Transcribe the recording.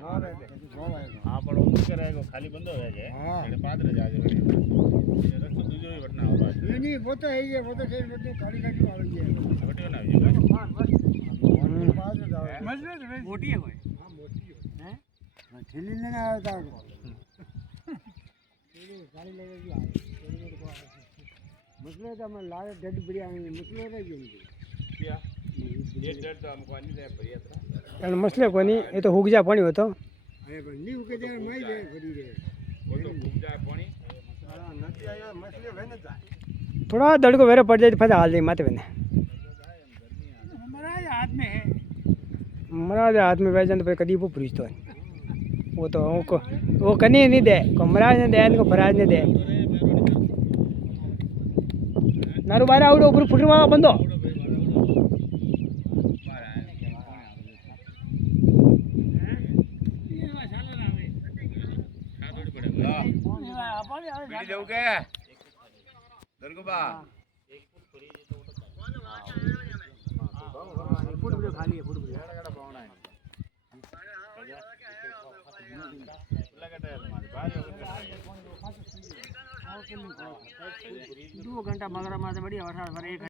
हाँ पण वो करेगा खाली बंद हो जाएगा એટલે પાદર જ આજે રસ્તો દૂજો ય વટના આવવા છે नहीं वो तो है ये वो तो फिर वो खाली खाली आ गई है વટ્યો ના આવી જાય मोटी है कोई हां मोटी है हैं ठेली लेने आया था गाड़ी लगेगी मसले तो मैं लाए डेड बिरयानी मसले रह गई क्या ये डर तो हमको नहीं दे भैया અને મસલે કોની એ તો હુગજા પાણી હતો अरे बंदी के देर मई दे भरी रे वो तो खूब जाए पानी हां नदी आया मसले वेने जाए થોડા દડકો વેરે પડ જાય તો ફાયદા હાલ દે માથે વેને हमारा हाथ में है મરા દે હાથ में બેજન તો કદી वो પૂછતો वो तो वो कनी नहीं दे को મરાજ ને દે को ફરાજ ને દે નારું બારે આવડો ઉપર ફૂટવા બંધો बीड़ी देऊ के दरगुबा फुट वीडियो खाली है फुट वीडियो गड़ा पावना है लगटा है तुम्हारी बाहर हो 2 घंटा मगरा माथे बढ़िया 1